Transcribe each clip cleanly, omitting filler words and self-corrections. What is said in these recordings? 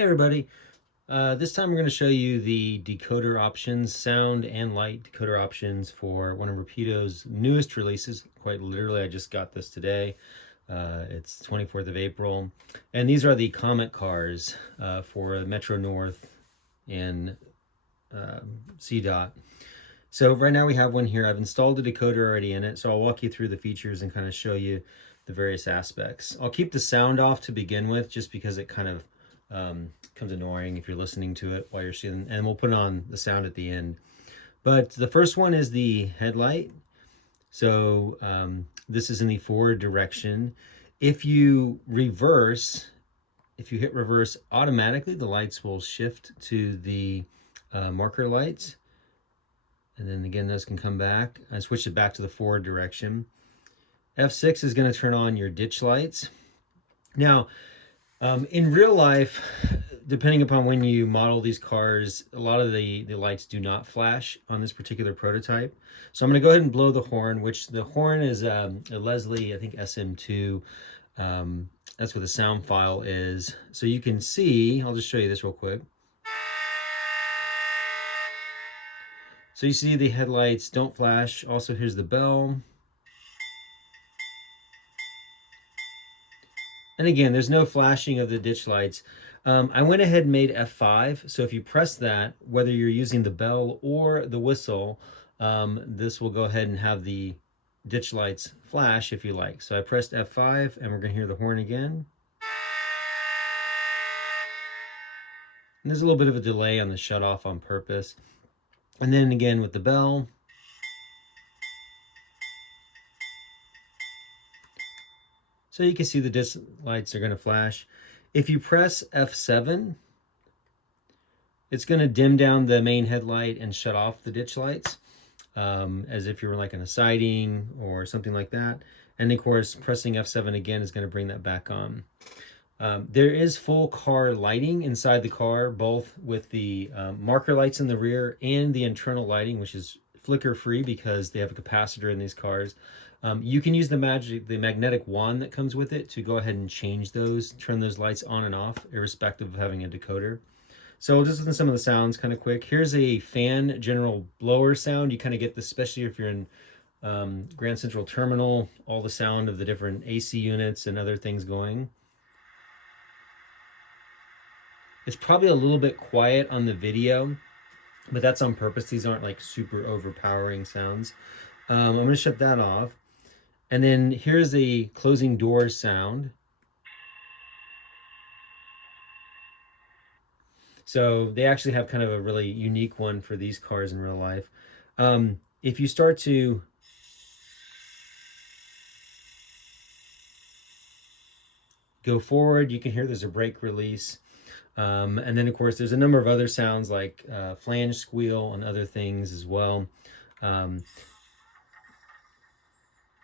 Hey everybody, this time we're going to show you the decoder options, sound and light decoder options for one of Rapido's newest releases. Quite literally, I just got this today. It's 24th of April. And these are the Comet cars for Metro North and CDOT. So right now we have one here. I've installed the decoder already in it, so I'll walk you through the features and kind of show you the various aspects. I'll keep the sound off to begin with just because it kind of becomes annoying if you're listening to it while you're seeing, and we'll put on the sound at the end. But the first one is the headlight. So this is in the forward direction. If you reverse, if you hit reverse, automatically the lights will shift to the marker lights. And then again, those can come back. I switch it back to the forward direction. F6 is going to turn on your ditch lights. Now, in real life, depending upon when you model these cars, a lot of the lights do not flash on this particular prototype. So I'm going to go ahead and blow the horn, which the horn is a Leslie, I think SM2. That's what the sound file is. So you can see, I'll just show you this real quick. So you see the headlights don't flash. Also, here's the bell. And again, there's no flashing of the ditch lights. I went ahead and made F5. So if you press that, whether you're using the bell or the whistle, this will go ahead and have the ditch lights flash if you like. So I pressed F5 and we're going to hear the horn again. And there's a little bit of a delay on the shut off on purpose. And then again with the bell. So you can see the ditch lights are going to flash. If you press F7, it's going to dim down the main headlight and shut off the ditch lights, as if you were like in a siding or something like that. And of course, pressing F7 again is going to bring that back on. There is full car lighting inside the car, both with the marker lights in the rear and the internal lighting, which is flicker free because they have a capacitor in these cars. You can use the magnetic wand that comes with it to go ahead and change those, turn those lights on and off, irrespective of having a decoder. So we'll just listen to some of the sounds kind of quick. Here's a fan general blower sound. You kind of get this, especially if you're in Grand Central Terminal, all the sound of the different AC units and other things going. It's probably a little bit quiet on the video, but that's on purpose. These aren't like super overpowering sounds. I'm going to shut that off. And then here's a closing door sound. So they actually have kind of a really unique one for these cars in real life. If you start to go forward, you can hear there's a brake release. And then of course there's a number of other sounds like flange squeal and other things as well.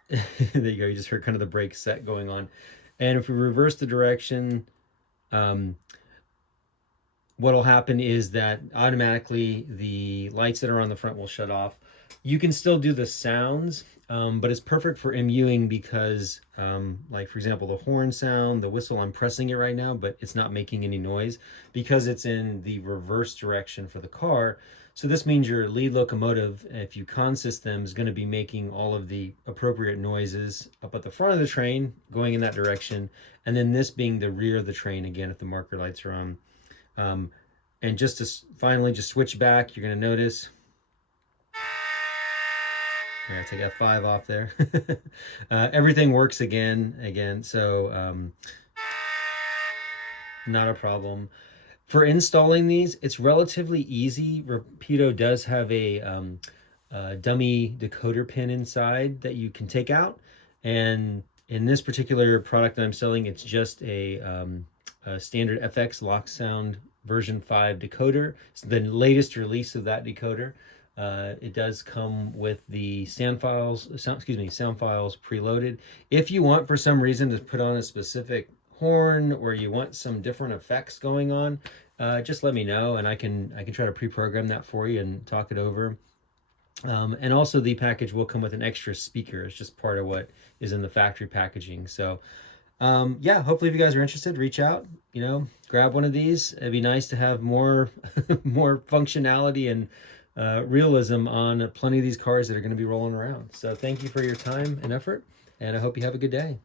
There you go, you just heard kind of the brake set going on. And if we reverse the direction, what'll happen is that automatically the lights that are on the front will shut off. You can still do the sounds, but it's perfect for MUing because, like for example, the horn sound, the whistle, I'm pressing it right now, but it's not making any noise because it's in the reverse direction for the car. So this means your lead locomotive, if you consist them, is going to be making all of the appropriate noises up at the front of the train, going in that direction, and then this being the rear of the train, again, if the marker lights are on. And just to finally just switch back, you're going to notice, here, I take F5 off there. Everything works again, so not a problem. For installing these, it's relatively easy. Rapido does have a dummy decoder pin inside that you can take out. And in this particular product that I'm selling, it's just a standard FX Loksound version 5 decoder. It's the latest release of that decoder. It does come with the sound files preloaded. If you want for some reason to put on a specific horn or you want some different effects going on, just let me know and I can try to pre-program that for you and talk it over. And also the package will come with an extra speaker. It's just part of what is in the factory packaging. So yeah, hopefully if you guys are interested, reach out you know, grab one of these. It'd be nice to have more more functionality and realism on plenty of these cars that are going to be rolling around. So thank you for your time and effort, and I hope you have a good day.